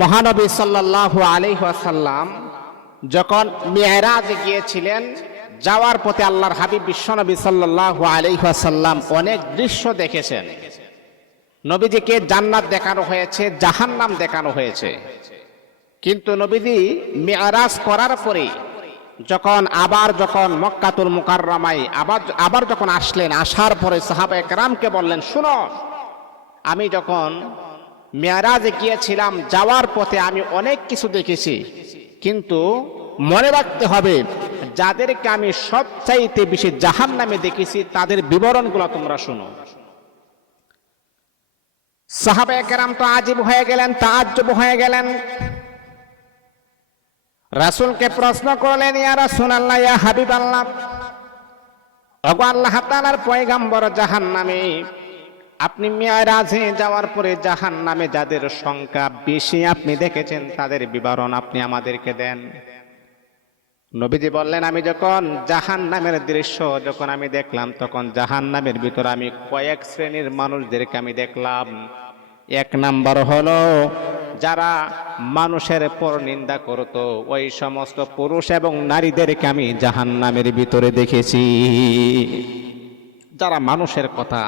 মহানবী সাল্লাল্লাহু আলাইহি ওয়াসাল্লাম যখন মিরাজে গিয়েছিলেন, যাওয়ার পথে আল্লাহর হাবিব বিশ্বনবী সাল্লাল্লাহু আলাইহি ওয়াসাল্লাম অনেক দৃশ্য দেখেছেন। নবীজিকে জান্নাত দেখানো হয়েছে, জাহান্নাম দেখানো হয়েছে। কিন্তু নবীজি মিরাজ করার পরে যখন মক্কাতুল মুকাররমায় আবার যখন আসলেন, আসার পরে সাহাবায়ে কেরামকে বললেন, শুনো, আমি যখন মিরাজে গিয়েছিলাম, যাওয়ার পথে আমি অনেক কিছু দেখেছি, কিন্তু মনে রাখতে হবে যাদেরকে আমি সবচাইতে বেশি জাহান্নামে দেখেছি তাদের বিবরণগুলো তোমরা শুনো। সাহাবায়ে কেরাম তো আজীব হয়ে গেলেন, তাআজ্জুব হয়ে গেলেন। রাসূলকে প্রশ্ন করলেন, ইয়া রাসূলুল্লাহ, ইয়া হাবিবাল্লাহ, ওগো আল্লাহ তাআলার পয়গম্বর, জাহান্নামে আপনি মিরাজে যাওয়ার পরে জাহান্নামে যাদের সংখ্যা বেশি আপনি দেখেছেন তাদের বিবরণ আপনি আমাদেরকে দেন। নবীজি বললেন, আমি যখন জাহান্নামের দৃশ্য আমি দেখলাম, তখন জাহান্নামের ভিতর আমি কয়েক শ্রেণীর মানুষদেরকে আমি দেখলাম। এক নাম্বার হলো যারা মানুষের পরনিন্দা করত, ওই সমস্ত পুরুষ এবং নারীদেরকে আমি জাহান্নামের ভিতরে দেখেছি। যারা মানুষের কথা,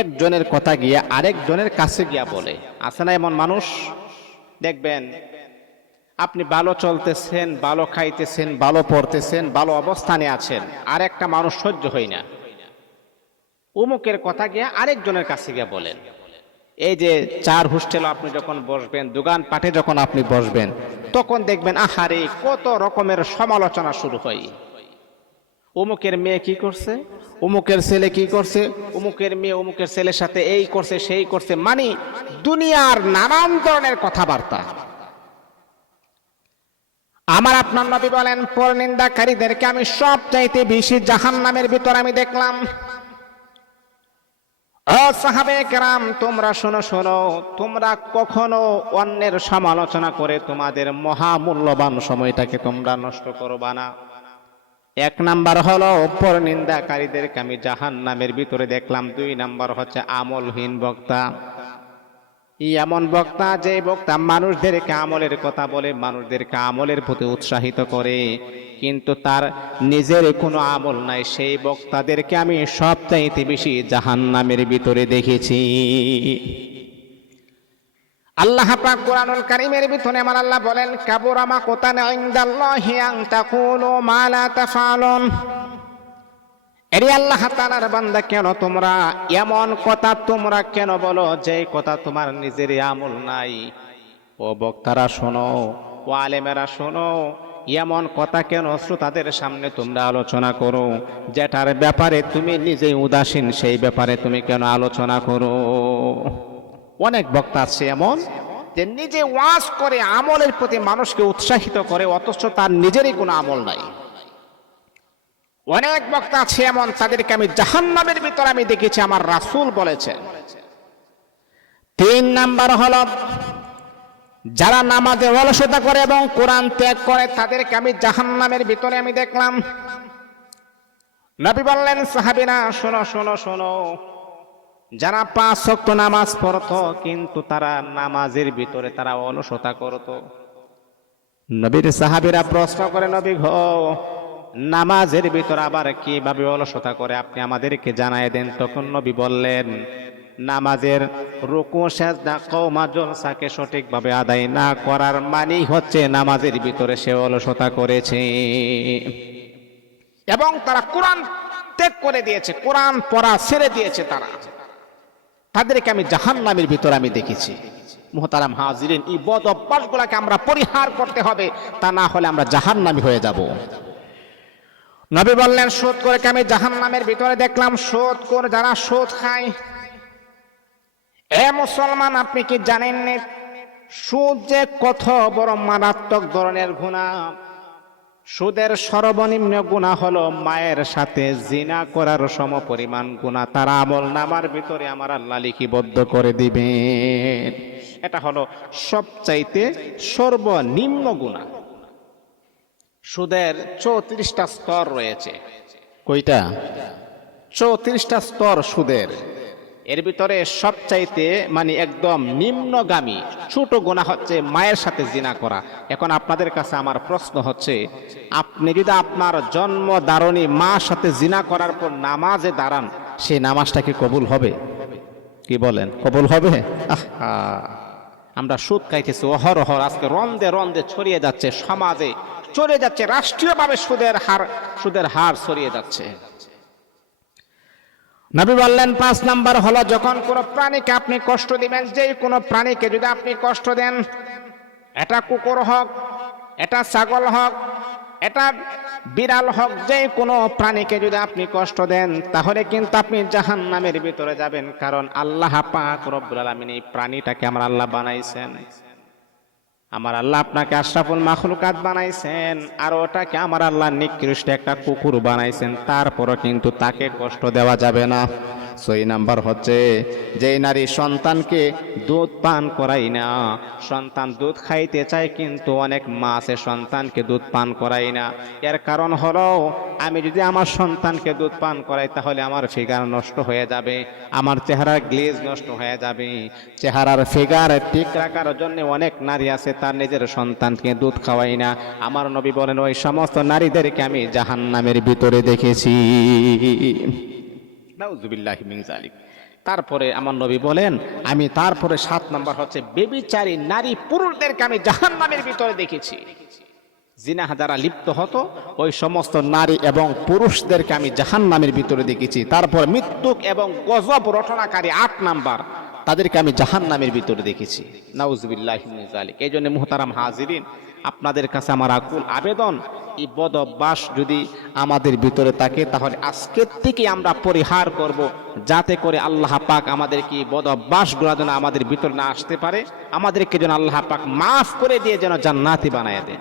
একজনের কথা গিয়ে আরেকজনের কাছে গিয়া বলে। আছে না এমন মানুষ? দেখবেন আপনি ভালো চলতেছেন, ভালো খাইতেছেন, ভালো পড়তেছেন, ভালো অবস্থানে আছেন, আর একটা মানুষ সহ্য হয় না, অমুকের কথা গিয়ে আরেকজনের কাছে গিয়া বলেন। এই যে চার হোস্টেল আপনি যখন বসবেন, দোকান পাটে যখন আপনি বসবেন, তখন দেখবেন আহারে কত রকমের সমালোচনা শুরু হয়। অমুকের মেয়ে কি করছে, অমুকের ছেলে কি করছে, অমুকের মেয়ে অমুকের ছেলের সাথে এই করছে সেই করছে, মানে দুনিয়ার নানান ধরনের কথাবার্তা। আমার আপনার নবী বলেন, পরনিন্দাকারীদেরকে আমি সব চাইতে বেশি জাহান্নামের ভিতর আমি দেখলাম। ও সাহাবায়ে কেরাম, তোমরা শোনো, তোমরা কখনো অন্যের সমালোচনা করে তোমাদের মহামূল্যবান সময়টাকে তোমরা নষ্ট করবা না। এক নাম্বার হলো পরনিন্দাকারীদেরকে আমি জাহান্নামের ভিতরে দেখলাম। দুই নাম্বার হচ্ছে আমলহীন বক্তা। এমন বক্তা যে বক্তা মানুষদেরকে আমলের কথা বলে, মানুষদেরকে আমলের প্রতি উৎসাহিত করে, কিন্তু তার নিজের কোনো আমল নাই, সেই বক্তাদেরকে আমি সবচাইতে বেশি জাহান্নামের ভিতরে দেখেছি। আল্লাহ পাক কুরআনুল কারীমের ভিতরে আমার আল্লাহ বলেন, কাবুরা মাকতান ইনদাল্লাহি আন তাকুলু মা লা তাফআলুন। এরে আল্লাহ তাআলার বান্দা, কেন তোমরা এমন কথা তোমরা কেন বলো যে কথা তোমার নিজের আমল নাই? ও বক্তারা শোনো, ও আলেমেরা শোনো, এমন কথা কেন শ্রোতাদের সামনে তোমরা আলোচনা করো যেটার ব্যাপারে তুমি নিজেই উদাসীন, সেই ব্যাপারে তুমি কেন আলোচনা করো? অনেক বক্তা আছে এমন যে নিজে ওয়াজ করে, আমলের প্রতি মানুষকে উৎসাহিত করে, অথচ তার নিজেরই কোনো আমল নাই। অনেক বক্তা আছে এমন, তাদেরকে আমি জাহান্নামের ভিতর আমি দেখেছি, আমার রাসূল বলেছেন। তিন নাম্বার হলো যারা নামাজে অলসতা করে এবং কোরআন ত্যাগ করে, তাদেরকে আমি জাহান্নামের ভিতরে আমি দেখলাম। নবী বললেন, সাহাবীরা শোনো, যারা 5 ওয়াক্ত নামাজ পড়তো কিন্তু তারা নামাজের ভিতরে তারা অলসতা করত। নবীর সাহাবীরা প্রশ্ন করে, নবী গো, নামাজের ভিতর আবার কিভাবে অলসতা করে আপনি আমাদেরকে জানায় দেন। তখন নবী বললেন, নামাজের রুকু সিজদা কওমা জলসাকে সঠিকভাবে আদায় না করার মানেই হচ্ছে নামাজের ভিতরে সে অলসতা করেছে এবং তারা কোরআন ত্যাগ করে দিয়েছে, কোরআন পড়া ছেড়ে দিয়েছে। তাদেরকে আমি জাহান্নামের ভিতরে আমি দেখেছি। মুহতারাম হাজিরিন, এই বদ অভ্যাসগুলোকে আমরা পরিহার করতে হবে, তা না হলে আমরা জাহান্নামী হয়ে যাব। নবী বললেন, সুদ করে আমি জাহান্নামের ভিতরে দেখলাম। সুদ করে যারা সুদ খায়, এ মুসলমান, আপনি কি জানেন না সুদ যে কত বড় মারাত্মক ধরনের গুনাহ? সুদের সর্বনিম্ন গুনাহ হলো মায়ের সাথে জিনা করার সমপরিমাণ গুনাহ তার আমল নামার ভিতরে আমার আল্লাহ লিপিবদ্ধ করে দিবেন। এটা হলো সবচাইতে সর্বনিম্ন গুনাহ। সুদের 34টা স্তর রয়েছে। কয়টা? 34টা স্তর সুদের। এর ভিতরে সবচাইতে মানে একদম নিম্নগামী ছোট গুনাহ হচ্ছে মায়ের সাথে জিনা করা। এখন আপনাদের কাছে আমার প্রশ্ন হচ্ছে, আপনি যদি আপনার জন্মদারণী মার সাথে জিনা করার পর নামাজে দাঁড়ান, সেই নামাজটা কি কবুল হবে? কি বলেন, কবুল হবে? আমরা সুদ খাইতেছি অহরহ, আজকে রন্দে রন্দে ছড়িয়ে যাচ্ছে, সমাজে চলে যাচ্ছে, রাষ্ট্রীয়ভাবে সুদের হার ছড়িয়ে যাচ্ছে। নবী বললেন 5 নাম্বার হলো, যখন কোনো প্রাণীকে আপনি কষ্ট দিবেন, যে কোনো প্রাণীকে যদি আপনি কষ্ট দেন, এটা কুকুর হোক, এটা ছাগল হোক, এটা বিড়াল হোক, যে কোনো প্রাণীকে যদি আপনি কষ্ট দেন, তাহলে কিন্তু আপনি জাহান্নামের ভিতরে যাবেন। কারণ আল্লাহ পাক রব্বুল আলামিন এই প্রাণীটাকে আমার আল্লাহ বানাইছেন, আমার আল্লাহ আপনাকে আশরাফুল মাখলুকাত বানাইছেন, আর ওটাকে আমার আল্লাহ নিকৃষ্ট একটা কুকুর বানাইছেন, তারপরও কিন্তু তাকে কষ্ট দেওয়া যাবে না। 6 নাম্বার হচ্ছে, যে নারী সন্তানকে দুধ পান করাই না, সন্তান দুধ খাইতে চায় কিন্তু অনেক মা আছে সন্তানকে দুধ পান করাই না। এর কারণ হলো, আমি যদি আমার সন্তানকে দুধ পান করাই তাহলে আমার ফিগার নষ্ট হয়ে যাবে, আমার চেহারার গ্লেজ নষ্ট হয়ে যাবে। চেহারার ফিগার ঠিক রাখার জন্য অনেক নারী আছে তার নিজের সন্তানকে দুধ খাওয়াই না। আমার নবী বলেন, ওই সমস্ত নারীদেরকে আমি জাহান্নামের ভিতরে দেখেছি। নাউযুবিল্লাহি মিন যালিক। তারপরে আমার নবী বলেন, আমি তারপরে 7 নাম্বার হচ্ছে, বেবিচারী নারী পুরুষদেরকে আমি জাহান্নামের ভিতরে দেখেছি। জিনা যারা লিপ্ত হতো ওই সমস্ত নারী এবং পুরুষদেরকে আমি জাহান্নামের ভিতরে দেখেছি। তারপর মৃত্যুক এবং গজব রটনাকারী 8 নাম্বার, তাদেরকে আমি জাহান্নামের ভিতরে দেখেছি। নাউযুবিল্লাহি মিন যালিক। এই জন্য মুহতারাম হাজিরিন, আপনাদের কাছে আমার আকুল আবেদন, এই বদ অভ্যাস যদি আমাদের ভিতরে থাকে তাহলে আজকের থেকে আমরা পরিহার করব, যাতে করে আল্লাহ পাক আমাদেরকে বদ অভ্যাসগুলো যেন আমাদের ভিতরে না আসতে পারে, আমাদেরকে যেন আল্লাহ পাক মাফ করে দিয়ে যেন জান্নাতি বানায় দেন।